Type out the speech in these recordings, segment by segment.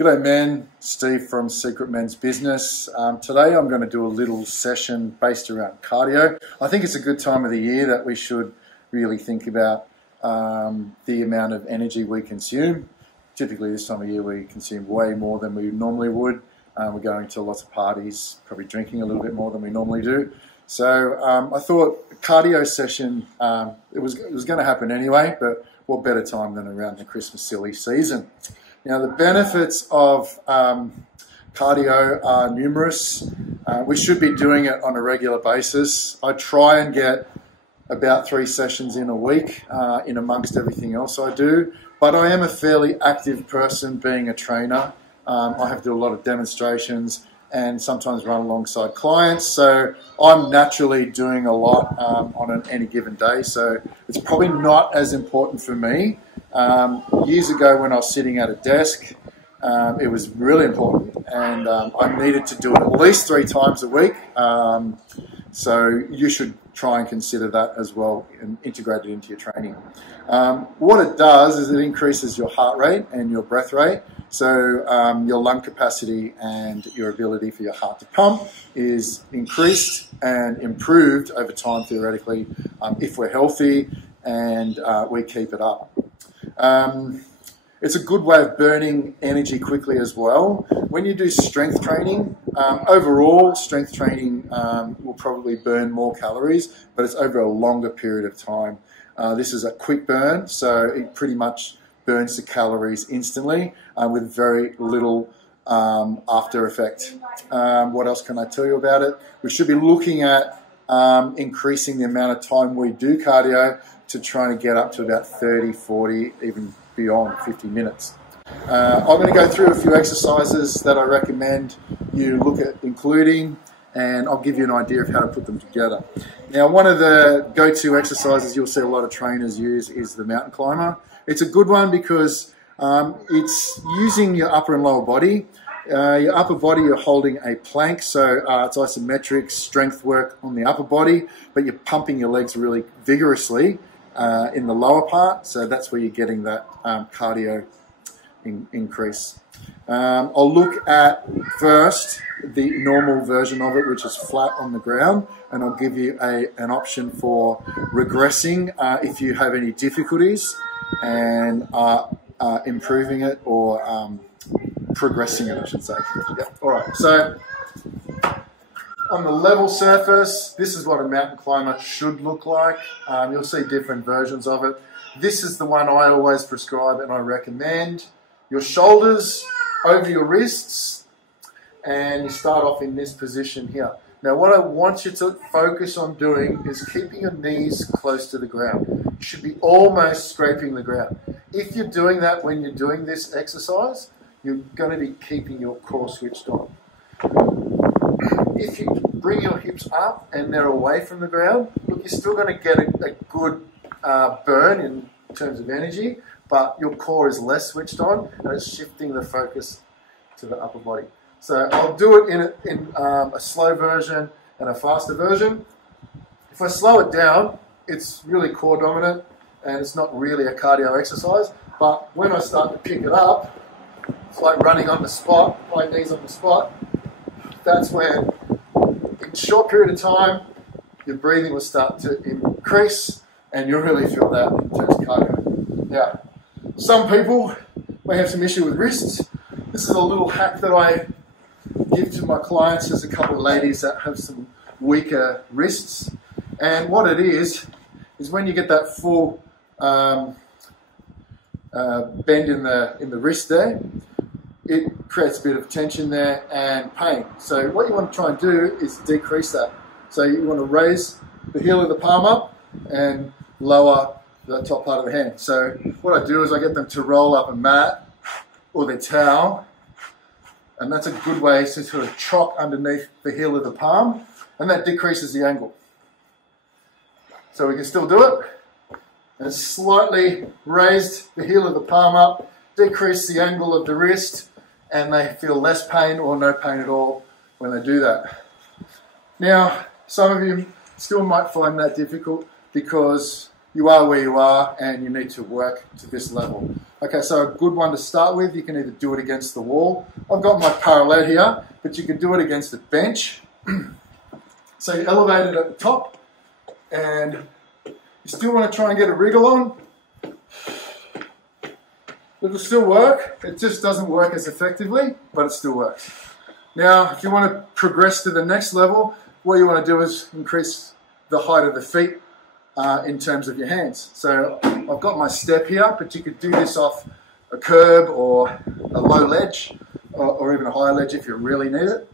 G'day men, Steve from Secret Men's Business. Today I'm going to do a little session based around cardio. I think it's a good time of the year that we should really think about the amount of energy we consume. Typically this time of year we consume way more than we normally would. We're going to lots of parties, probably drinking a little bit more than we normally do. So I thought a cardio session, it was going to happen anyway, but what better time than around the Christmas silly season. Now, the benefits of cardio are numerous. We should be doing it on a regular basis. I try and get about 3 sessions in a week in amongst everything else I do. But I am a fairly active person being a trainer. I have to do a lot of demonstrations and sometimes run alongside clients. So I'm naturally doing a lot on any given day. So it's probably not as important for me. Years ago when I was sitting at a desk, it was really important and I needed to do it at least 3 times a week. So you should try and consider that as well and integrate it into your training. What it does is it increases your heart rate and your breath rate. So your lung capacity and your ability for your heart to pump is increased and improved over time theoretically if we're healthy and we keep it up. It's a good way of burning energy quickly as well. When you do strength training, overall strength training will probably burn more calories, but it's over a longer period of time. This is a quick burn, so it pretty much burns the calories instantly with very little after effect. What else can I tell you about it? We should be looking at increasing the amount of time we do cardio to trying to get up to about 30, 40, even beyond 50 minutes. I'm going to go through a few exercises that I recommend you look at including, and I'll give you an idea of how to put them together. Now, one of the go-to exercises you'll see a lot of trainers use is the mountain climber. It's a good one because it's using your upper and lower body. Your upper body, you're holding a plank, so it's isometric strength work on the upper body, but you're pumping your legs really vigorously in the lower part, so that's where you're getting that cardio increase. I'll look at first the normal version of it, which is flat on the ground, and I'll give you an option for regressing if you have any difficulties and are improving it or progressing it, I should say. Yep. All right, so on the level surface, this is what a mountain climber should look like. You'll see different versions of it. This is the one I always prescribe and I recommend. Your shoulders over your wrists, and you start off in this position here. Now what I want you to focus on doing is keeping your knees close to the ground. You should be almost scraping the ground. If you're doing that when you're doing this exercise, you're going to be keeping your core switched on. If you bring your hips up and they're away from the ground, look, you're still going to get a good burn in terms of energy, but your core is less switched on and it's shifting the focus to the upper body. So I'll do it in a slow version and a faster version. If I slow it down, it's really core dominant and it's not really a cardio exercise, but when I start to pick it up, it's like running on the spot, my knees on the spot. That's where, in a short period of time, your breathing will start to increase and you'll really feel that in terms of cardio. Now, some people may have some issue with wrists. This is a little hack that I give to my clients. There's a couple of ladies that have some weaker wrists. And what it is when you get that full bend in the wrist there, it creates a bit of tension there and pain. So what you want to try and do is decrease that. So you want to raise the heel of the palm up and lower the top part of the hand. So what I do is I get them to roll up a mat or their towel, and that's a good way to sort of chop underneath the heel of the palm, and that decreases the angle. So we can still do it, and slightly raise the heel of the palm up, decrease the angle of the wrist, and they feel less pain or no pain at all when they do that. Now, some of you still might find that difficult because you are where you are and you need to work to this level. Okay, so a good one to start with, you can either do it against the wall. I've got my parallel here, but you can do it against the bench. So you elevate it at the top, and you still want to try and get a wriggle on. It'll still work, it just doesn't work as effectively, but it still works. Now, if you want to progress to the next level, what you want to do is increase the height of the feet in terms of your hands. So I've got my step here, but you could do this off a curb or a low ledge, or even a higher ledge if you really need it.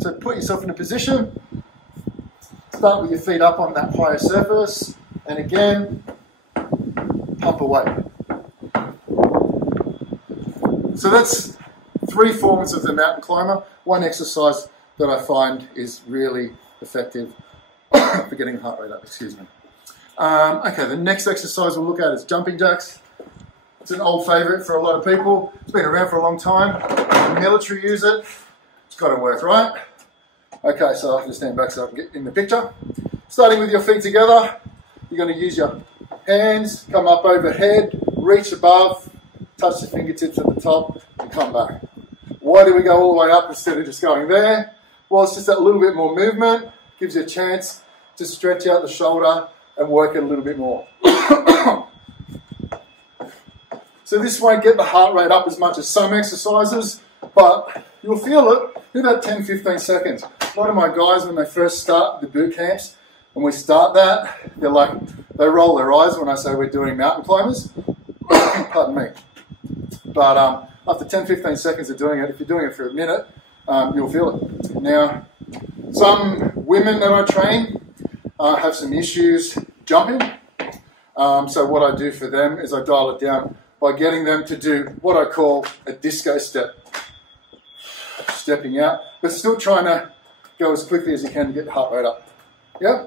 So put yourself in a position, start with your feet up on that higher surface, and again, pump away. So that's 3 forms of the mountain climber. One exercise that I find is really effective for getting the heart rate up, excuse me. Okay, the next exercise we'll look at is jumping jacks. It's an old favourite for a lot of people. It's been around for a long time. The military use it. It's got to work, right? Okay, so I have to stand back so I can get in the picture. Starting with your feet together, you're going to use your hands, come up overhead, reach above, touch the fingertips at the top, and come back. Why do we go all the way up instead of just going there? Well, it's just that little bit more movement, gives you a chance to stretch out the shoulder and work it a little bit more. So this won't get the heart rate up as much as some exercises, but you'll feel it in about 10-15 seconds. A lot of my guys, when they first start the boot camps, and we start that, they're like, they roll their eyes when I say we're doing mountain climbers. Pardon me. But after 10-15 seconds of doing it, if you're doing it for a minute, you'll feel it. Now, some women that I train have some issues jumping. So what I do for them is I dial it down by getting them to do what I call a disco step. Stepping out, but still trying to go as quickly as you can to get the heart rate up. Yeah?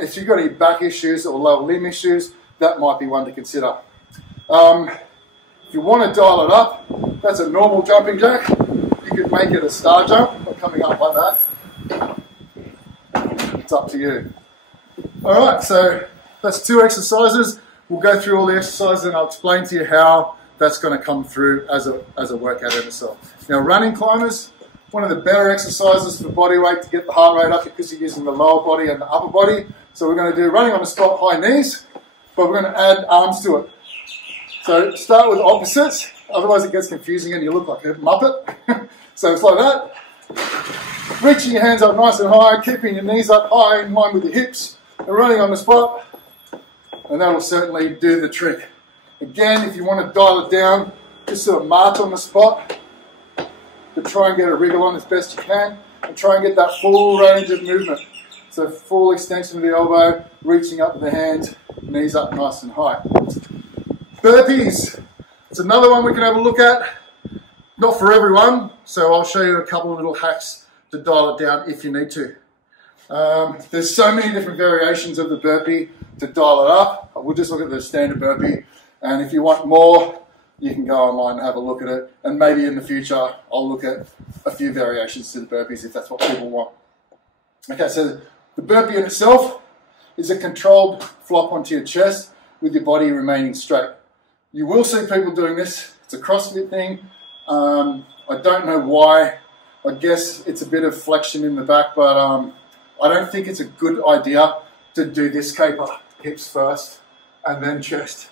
If you've got any back issues or lower limb issues, that might be one to consider. If you want to dial it up, that's a normal jumping jack. You could make it a star jump by coming up like that. It's up to you. Alright, so that's 2 exercises. We'll go through all the exercises and I'll explain to you how that's going to come through as a workout in itself. Now, running climbers, one of the better exercises for body weight to get the heart rate up because you're using the lower body and the upper body. So we're going to do running on the spot, high knees, but we're going to add arms to it. So start with opposites, otherwise it gets confusing and you look like a muppet. So it's like that. Reaching your hands up nice and high, keeping your knees up high in line with your hips, and running on the spot. And that will certainly do the trick. Again, if you want to dial it down, just sort of march on the spot, but try and get a wriggle on as best you can, and try and get that full range of movement. So full extension of the elbow, reaching up with the hands, knees up nice and high. Burpees, it's another one we can have a look at. Not for everyone, so I'll show you a couple of little hacks to dial it down if you need to. There's so many different variations of the burpee to dial it up. We'll just look at the standard burpee, and if you want more, you can go online and have a look at it, and maybe in the future I'll look at a few variations to the burpees if that's what people want. Okay, so the burpee in itself is a controlled flop onto your chest with your body remaining straight. You will see people doing this. It's a CrossFit thing. I don't know why. I guess it's a bit of flexion in the back, but I don't think it's a good idea to do this caper, hips first and then chest,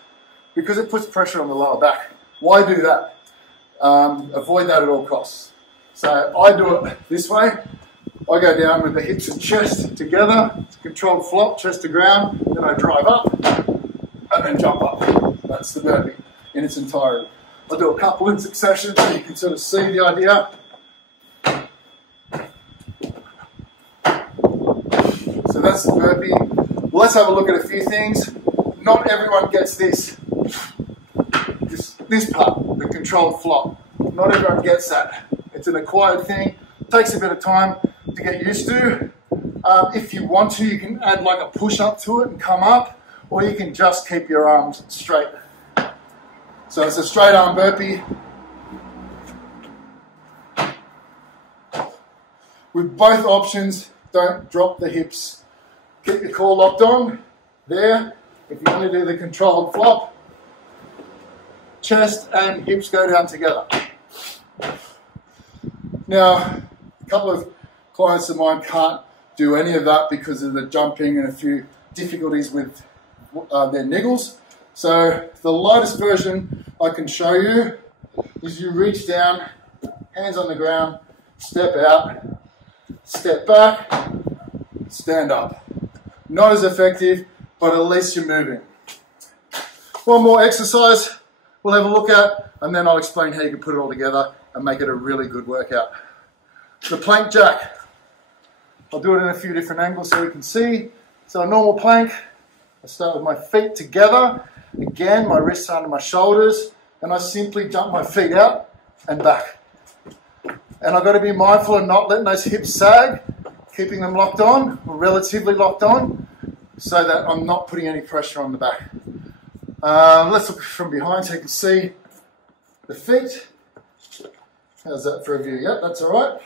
because it puts pressure on the lower back. Why do that? Avoid that at all costs. So I do it this way. I go down with the hips and chest together. It's a controlled flop, chest to ground. Then I drive up and then jump up. That's the burpee in its entirety. I'll do a couple in succession so you can sort of see the idea. So that's the burpee. Well, let's have a look at a few things. Not everyone gets this part, the controlled flop. Not everyone gets that. It's an acquired thing. It takes a bit of time to get used to. If you want to, you can add like a push-up to it and come up, or you can just keep your arms straight. So it's a straight arm burpee. With both options, don't drop the hips. Keep your core locked on. There. If you want to do the controlled flop, chest and hips go down together. Now, a couple of clients of mine can't do any of that because of the jumping and a few difficulties with their niggles. So the lightest version I can show you is you reach down, hands on the ground, step out, step back, stand up. Not as effective, but at least you're moving. One more exercise we'll have a look at, and then I'll explain how you can put it all together and make it a really good workout. The plank jack. I'll do it in a few different angles so you can see. So a normal plank, I start with my feet together. Again, my wrists under my shoulders, and I simply jump my feet out and back. And I've got to be mindful of not letting those hips sag, keeping them locked on, or relatively locked on, so that I'm not putting any pressure on the back. Let's look from behind so you can see the feet. How's that for a view? Yep, that's all right.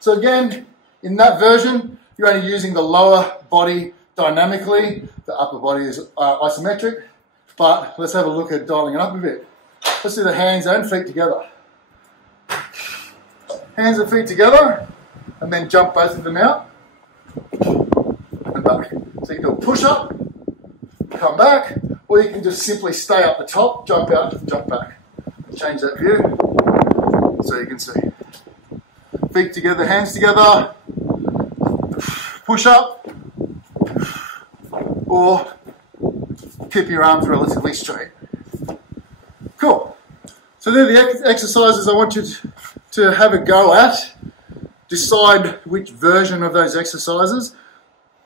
So again, in that version, you're only using the lower body dynamically. The upper body is isometric. But let's have a look at dialing it up a bit. Let's do the hands and feet together. Hands and feet together, and then jump both of them out and back. So you can do a push-up, come back, or you can just simply stay up the top, jump out, and jump back. Change that view so you can see. Feet together, hands together, push up, or keep your arms relatively straight. Cool. So they're the exercises I want you to have a go at. Decide which version of those exercises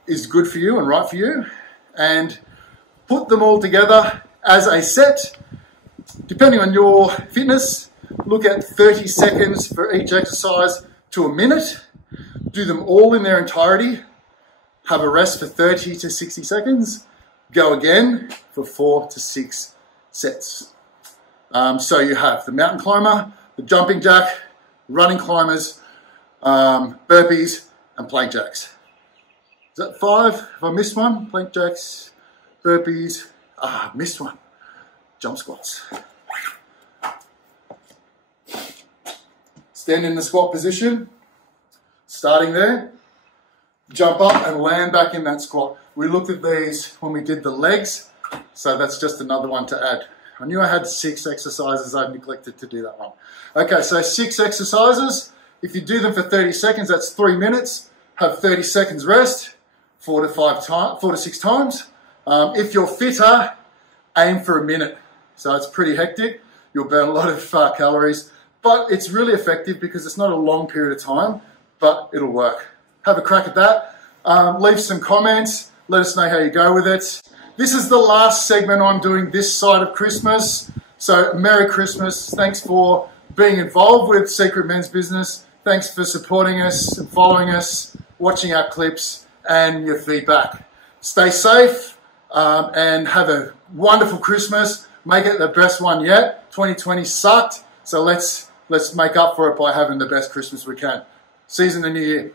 is good for you and right for you, and put them all together as a set. Depending on your fitness, look at 30 seconds for each exercise to a minute. Do them all in their entirety. Have a rest for 30 to 60 seconds. Go again for 4 to 6 sets. So you have the mountain climber, the jumping jack, running climbers, burpees, and plank jacks. Is that 5? Have I missed one? Plank jacks, burpees, missed one. Jump squats. Stand in the squat position, starting there. Jump up and land back in that squat. We looked at these when we did the legs, so that's just another one to add. I knew I had 6 exercises, I've neglected to do that one. Okay, so 6 exercises. If you do them for 30 seconds, that's 3 minutes. Have 30 seconds rest, 4 to 6 times. If you're fitter, aim for a minute. So it's pretty hectic. You'll burn a lot of calories, but it's really effective because it's not a long period of time, but it'll work. Have a crack at that. Leave some comments. Let us know how you go with it. This is the last segment I'm doing this side of Christmas. So Merry Christmas. Thanks for being involved with Secret Men's Business. Thanks for supporting us and following us, watching our clips and your feedback. Stay safe and have a wonderful Christmas. Make it the best one yet. 2020 sucked, so let's make up for it by having the best Christmas we can. See you in the new year.